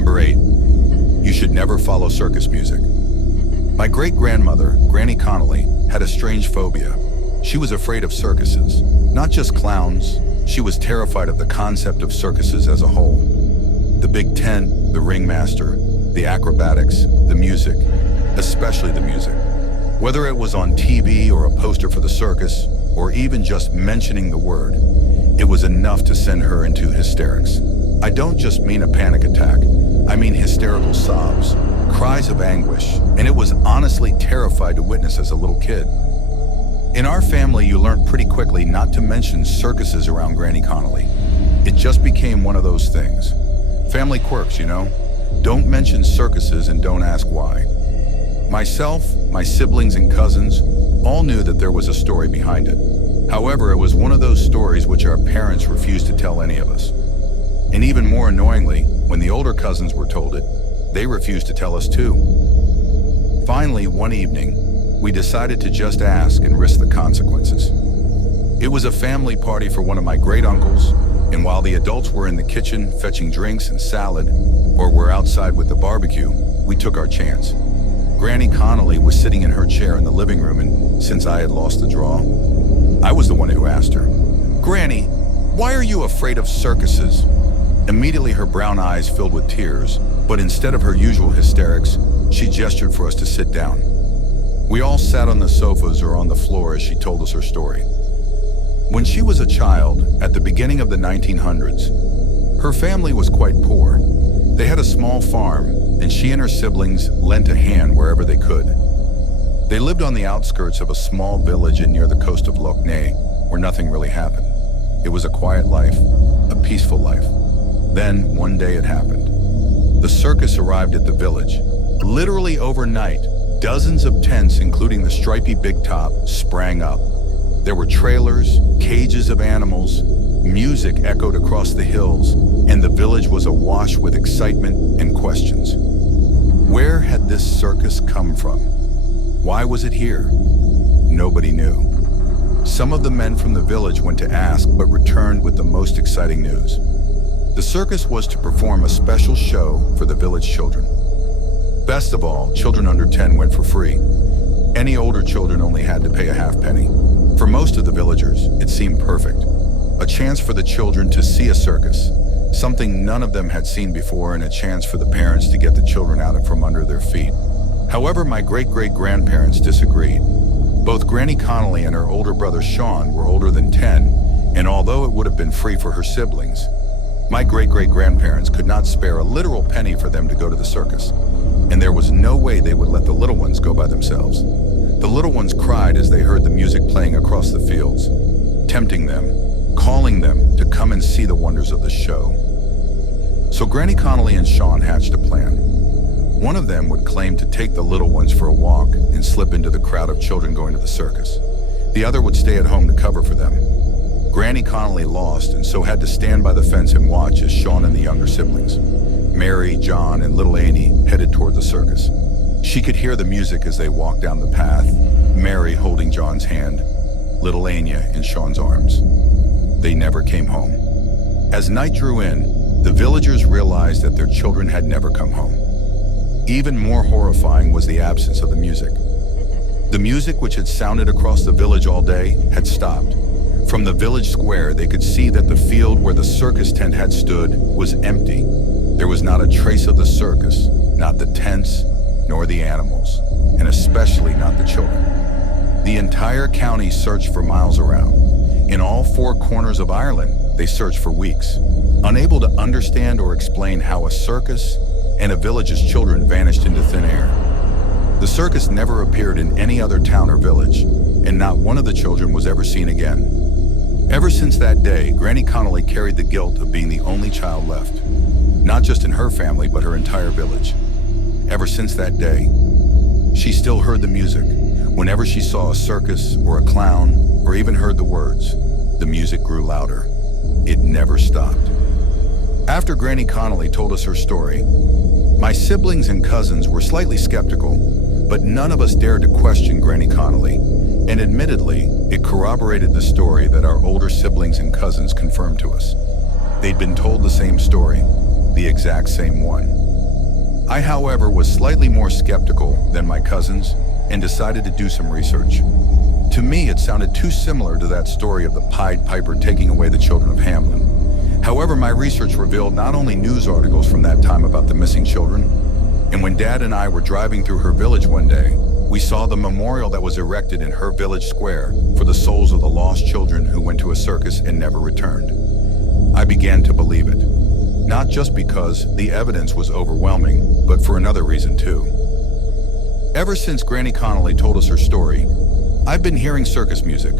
Number 8. You should never follow circus music. My great-grandmother, Granny Connolly, had a strange phobia. She was afraid of circuses, not just clowns. She was terrified of the concept of circuses as a whole. The big tent, the ringmaster, the acrobatics, the music, especially the music. Whether it was on TV or a poster for the circus, or even just mentioning the word, it was enough to send her into hysterics. I don't just mean a panic attack. I mean hysterical sobs, cries of anguish, and it was honestly terrified to witness as a little kid. In our family, you learned pretty quickly not to mention circuses around Granny Connolly. It just became one of those things. Family quirks, you know? Don't mention circuses and don't ask why. Myself, my siblings and cousins all knew that there was a story behind it. However, it was one of those stories which our parents refused to tell any of us. And even more annoyingly, when the older cousins were told it, they refused to tell us too. Finally, one evening, we decided to just ask and risk the consequences. It was a family party for one of my great uncles, and while the adults were in the kitchen fetching drinks and salad, or were outside with the barbecue, we took our chance. Granny Connolly was sitting in her chair in the living room, and since I had lost the draw, I was the one who asked her, "Granny, why are you afraid of circuses?" Immediately her brown eyes filled with tears, but instead of her usual hysterics, she gestured for us to sit down. We all sat on the sofas or on the floor as she told us her story. When she was a child, at the beginning of the 1900s, her family was quite poor. They had a small farm, and she and her siblings lent a hand wherever they could. They lived on the outskirts of a small village and near the coast of Loch Ness, where nothing really happened. It was a quiet life, a peaceful life. Then, one day it happened. The circus arrived at the village. Literally overnight, dozens of tents, including the stripy big top, sprang up. There were trailers, cages of animals, music echoed across the hills, and the village was awash with excitement and questions. Where had this circus come from? Why was it here? Nobody knew. Some of the men from the village went to ask, but returned with the most exciting news. The circus was to perform a special show for the village children. Best of all, children under 10 went for free. Any older children only had to pay a halfpenny. For most of the villagers, it seemed perfect. A chance for the children to see a circus, something none of them had seen before, and a chance for the parents to get the children out from under their feet. However, my great-great-grandparents disagreed. Both Granny Connolly and her older brother Sean were older than 10, and although it would have been free for her siblings, my great-great-grandparents could not spare a literal penny for them to go to the circus, and there was no way they would let the little ones go by themselves. The little ones cried as they heard the music playing across the fields, tempting them, calling them to come and see the wonders of the show. So Granny Connolly and Sean hatched a plan. One of them would claim to take the little ones for a walk and slip into the crowd of children going to the circus. The other would stay at home to cover for them. Granny Connolly lost and so had to stand by the fence and watch as Sean and the younger siblings, Mary, John, and little Annie, headed toward the circus. She could hear the music as they walked down the path, Mary holding John's hand, little Anya in Sean's arms. They never came home. As night drew in, the villagers realized that their children had never come home. Even more horrifying was the absence of the music. The music, which had sounded across the village all day, had stopped. From the village square, they could see that the field where the circus tent had stood was empty. There was not a trace of the circus, not the tents, nor the animals, and especially not the children. The entire county searched for miles around. In all 4 corners of Ireland, they searched for weeks, unable to understand or explain how a circus and a village's children vanished into thin air. The circus never appeared in any other town or village, and not one of the children was ever seen again. Ever since that day, Granny Connolly carried the guilt of being the only child left, not just in her family, but her entire village. Ever since that day, she still heard the music. Whenever she saw a circus or a clown, or even heard the words, the music grew louder. It never stopped. After Granny Connolly told us her story, my siblings and cousins were slightly skeptical, but none of us dared to question Granny Connolly, and admittedly, it corroborated the story that our older siblings and cousins confirmed to us. They'd been told the same story. the exact same one. I, however, was slightly more skeptical than my cousins and decided to do some research. To me, it sounded too similar to that story of the Pied Piper taking away the children of Hamelin. However, my research revealed not only news articles from that time about the missing children, and when Dad and I were driving through her village one day, we saw the memorial that was erected in her village square for the souls of the lost children who went to a circus and never returned. I began to believe it, not just because the evidence was overwhelming, but for another reason too. Ever since Granny Connolly told us her story, I've been hearing circus music.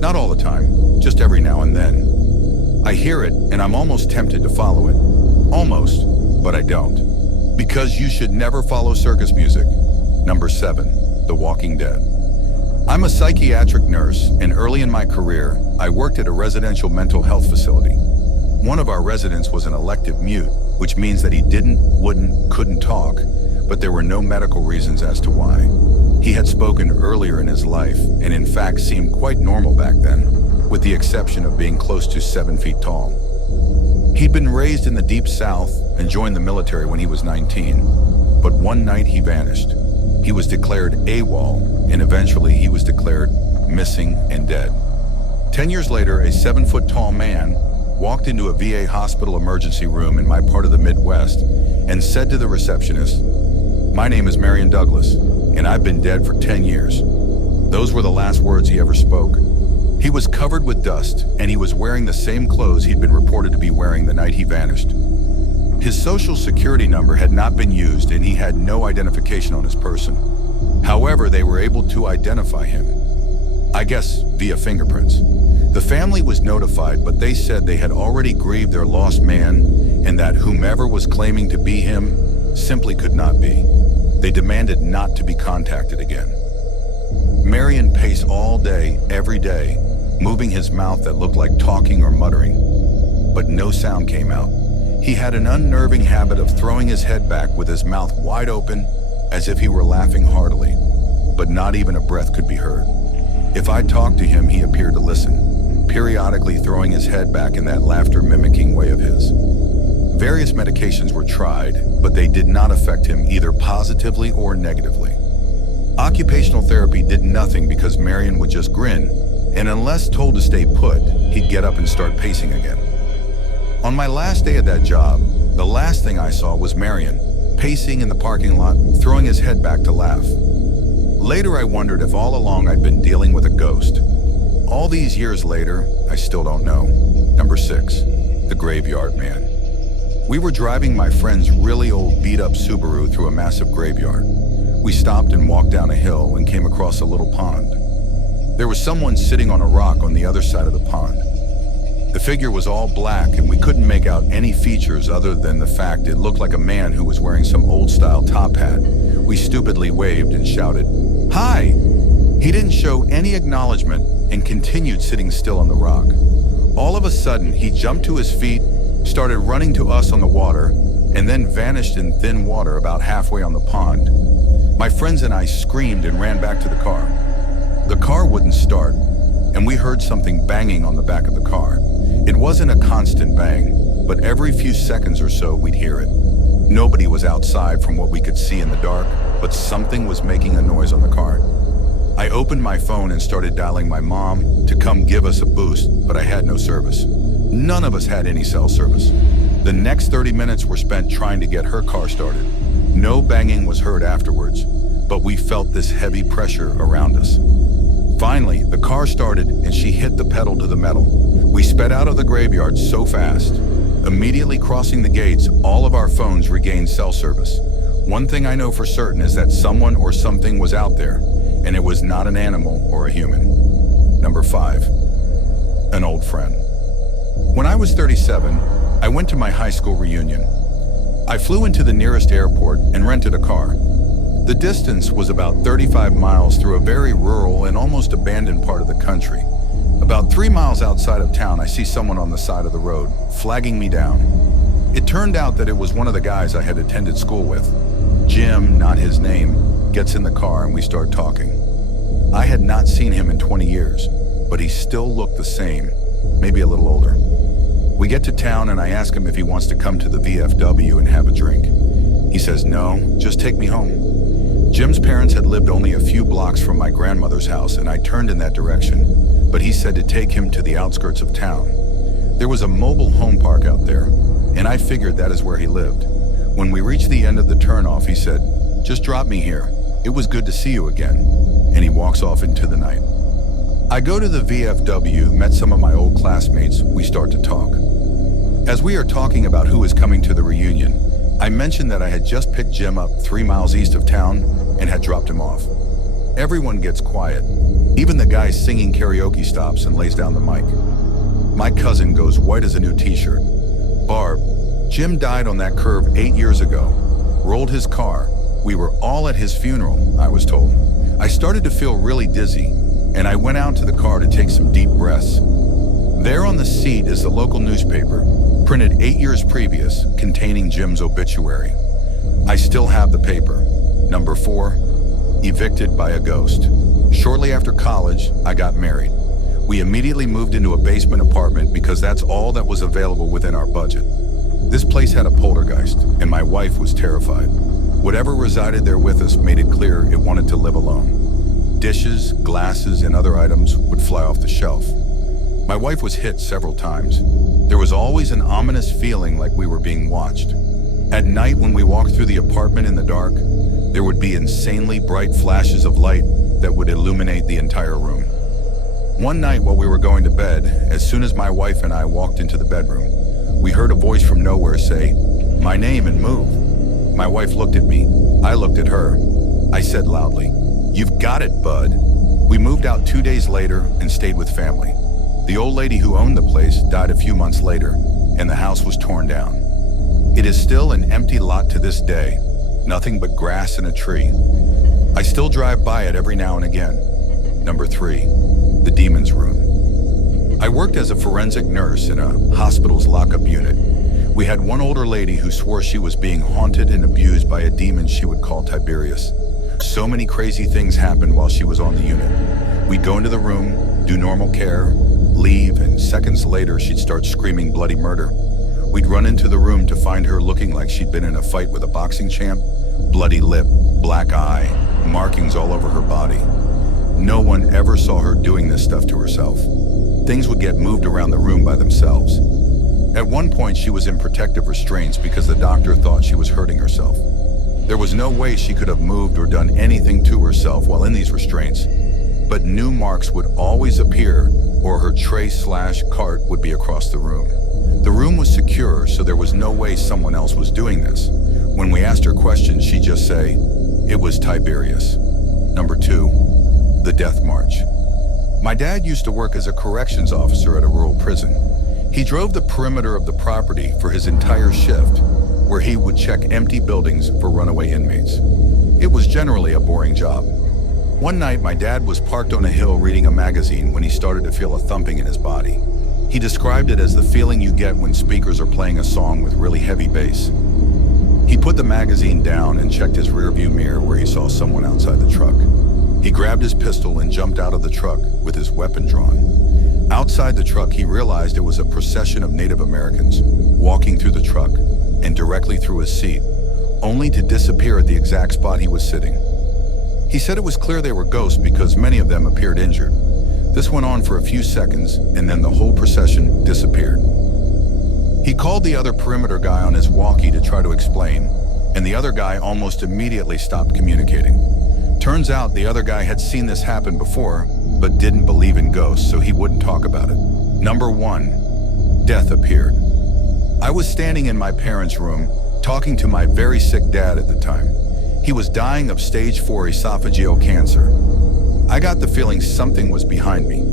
Not all the time, just every now and then. I hear it and I'm almost tempted to follow it. Almost, but I don't. Because you should never follow circus music. Number 7, The Walking Dead. I'm a psychiatric nurse, and early in my career, I worked at a residential mental health facility. One of our residents was an elective mute, which means that he couldn't talk, but there were no medical reasons as to why. He had spoken earlier in his life, and in fact seemed quite normal back then, with the exception of being close to 7 feet tall. He'd been raised in the Deep South and joined the military when he was 19, but one night he vanished. He was declared AWOL, and eventually he was declared missing and dead. 10 years later, a 7-foot-tall man walked into a VA hospital emergency room in my part of the Midwest and said to the receptionist, "My name is Marion Douglas, and I've been dead for 10 years. Those were the last words he ever spoke. He was covered with dust, and he was wearing the same clothes he'd been reported to be wearing the night he vanished. His social security number had not been used, and he had no identification on his person. However, they were able to identify him, I guess via fingerprints. The family was notified, but they said they had already grieved their lost man and that whomever was claiming to be him simply could not be. They demanded not to be contacted again." Marion paced all day, every day, moving his mouth that looked like talking or muttering, but no sound came out. He had an unnerving habit of throwing his head back with his mouth wide open as if he were laughing heartily, but not even a breath could be heard. If I talked to him, he appeared to listen, periodically throwing his head back in that laughter-mimicking way of his. Various medications were tried, but they did not affect him either positively or negatively. Occupational therapy did nothing because Marion would just grin, and unless told to stay put, he'd get up and start pacing again. On my last day at that job, the last thing I saw was Marion, pacing in the parking lot, throwing his head back to laugh. Later I wondered if all along I'd been dealing with a ghost. All these years later, I still don't know. Number 6, The Graveyard Man. We were driving my friend's really old beat-up Subaru through a massive graveyard. We stopped and walked down a hill and came across a little pond. There was someone sitting on a rock on the other side of the pond. The figure was all black, and we couldn't make out any features other than the fact it looked like a man who was wearing some old-style top hat. We stupidly waved and shouted, "Hi!" He didn't show any acknowledgement and continued sitting still on the rock. All of a sudden, he jumped to his feet, started running to us on the water, and then vanished in thin water about halfway on the pond. My friends and I screamed and ran back to the car. The car wouldn't start, and we heard something banging on the back of the car. It wasn't a constant bang, but every few seconds or so we'd hear it. Nobody was outside from what we could see in the dark, but something was making a noise on the car. I opened my phone and started dialing my mom to come give us a boost, but I had no service. None of us had any cell service. The next 30 minutes were spent trying to get her car started. No banging was heard afterwards, but we felt this heavy pressure around us. Finally, the car started and she hit the pedal to the metal. We sped out of the graveyard so fast. Immediately crossing the gates, all of our phones regained cell service. One thing I know for certain is that someone or something was out there, and it was not an animal or a human. Number 5, an old friend. When I was 37, I went to my high school reunion. I flew into the nearest airport and rented a car. The distance was about 35 miles through a very rural and almost abandoned part of the country. About 3 miles outside of town, I see someone on the side of the road, flagging me down. It turned out that it was one of the guys I had attended school with. Jim, not his name, gets in the car and we start talking. I had not seen him in 20 years, but he still looked the same, maybe a little older. We get to town and I ask him if he wants to come to the VFW and have a drink. He says, no, just take me home. Jim's parents had lived only a few blocks from my grandmother's house, and I turned in that direction, but he said to take him to the outskirts of town. There was a mobile home park out there, and I figured that is where he lived. When we reached the end of the turnoff, he said, just drop me here. It was good to see you again. And he walks off into the night. I go to the VFW, met some of my old classmates, we start to talk. As we are talking about who is coming to the reunion, I mentioned that I had just picked Jim up 3 miles east of town and had dropped him off. Everyone gets quiet. Even the guy singing karaoke stops and lays down the mic. My cousin goes white as a new t-shirt. Barb, Jim died on that curve 8 years ago. Rolled his car. We were all at his funeral, I was told. I started to feel really dizzy, and I went out to the car to take some deep breaths. There on the seat is the local newspaper, printed 8 years previous, containing Jim's obituary. I still have the paper. Number 4, evicted by a ghost. Shortly after college, I got married. We immediately moved into a basement apartment because that's all that was available within our budget. This place had a poltergeist, and my wife was terrified. Whatever resided there with us made it clear it wanted to live alone. Dishes, glasses, and other items would fly off the shelf. My wife was hit several times. There was always an ominous feeling like we were being watched. At night when we walked through the apartment in the dark, there would be insanely bright flashes of light that would illuminate the entire room. One night while we were going to bed, as soon as my wife and I walked into the bedroom, we heard a voice from nowhere say, "My name," and move. My wife looked at me. I looked at her. I said loudly, "You've got it, bud." We moved out 2 days later and stayed with family. The old lady who owned the place died a few months later, and the house was torn down. It is still an empty lot to this day, nothing but grass and a tree. I still drive by it every now and again. Number 3, the demon's room. I worked as a forensic nurse in a hospital's lockup unit. We had one older lady who swore she was being haunted and abused by a demon she would call Tiberius. So many crazy things happened while she was on the unit. We'd go into the room, do normal care, leave, and seconds later she'd start screaming bloody murder. We'd run into the room to find her looking like she'd been in a fight with a boxing champ. Bloody lip, black eye, markings all over her body. No one ever saw her doing this stuff to herself. Things would get moved around the room by themselves. At one point she was in protective restraints because the doctor thought she was hurting herself. There was no way she could have moved or done anything to herself while in these restraints, but new marks would always appear or her tray/cart would be across the room. The room was secure, so there was no way someone else was doing this. When we asked her questions, she'd just say, "It was Tiberius." Number 2, the death march. My dad used to work as a corrections officer at a rural prison. He drove the perimeter of the property for his entire shift, where he would check empty buildings for runaway inmates. It was generally a boring job. One night, my dad was parked on a hill reading a magazine when he started to feel a thumping in his body. He described it as the feeling you get when speakers are playing a song with really heavy bass. He put the magazine down and checked his rearview mirror where he saw someone outside the truck. He grabbed his pistol and jumped out of the truck with his weapon drawn. Outside the truck, he realized it was a procession of Native Americans walking through the truck and directly through his seat, only to disappear at the exact spot he was sitting. He said it was clear they were ghosts because many of them appeared injured. This went on for a few seconds, and then the whole procession disappeared. He called the other perimeter guy on his walkie to try to explain, and the other guy almost immediately stopped communicating. Turns out the other guy had seen this happen before, but didn't believe in ghosts, so he wouldn't talk about it. Number 1, death appeared. I was standing in my parents' room, talking to my very sick dad at the time. He was dying of stage 4 esophageal cancer. I got the feeling something was behind me.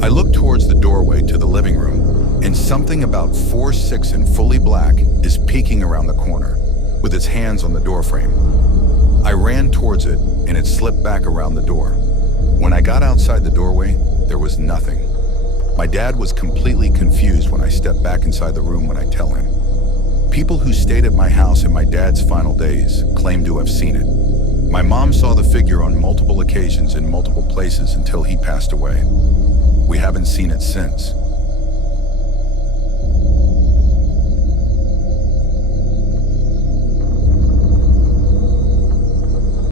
I looked towards the doorway to the living room, and something about 4'6" and fully black is peeking around the corner, with its hands on the doorframe. I ran towards it, and it slipped back around the door. When I got outside the doorway, there was nothing. My dad was completely confused when I stepped back inside the room when I tell him. People who stayed at my house in my dad's final days claimed to have seen it. My mom saw the figure on multiple occasions in multiple places until he passed away. We haven't seen it since.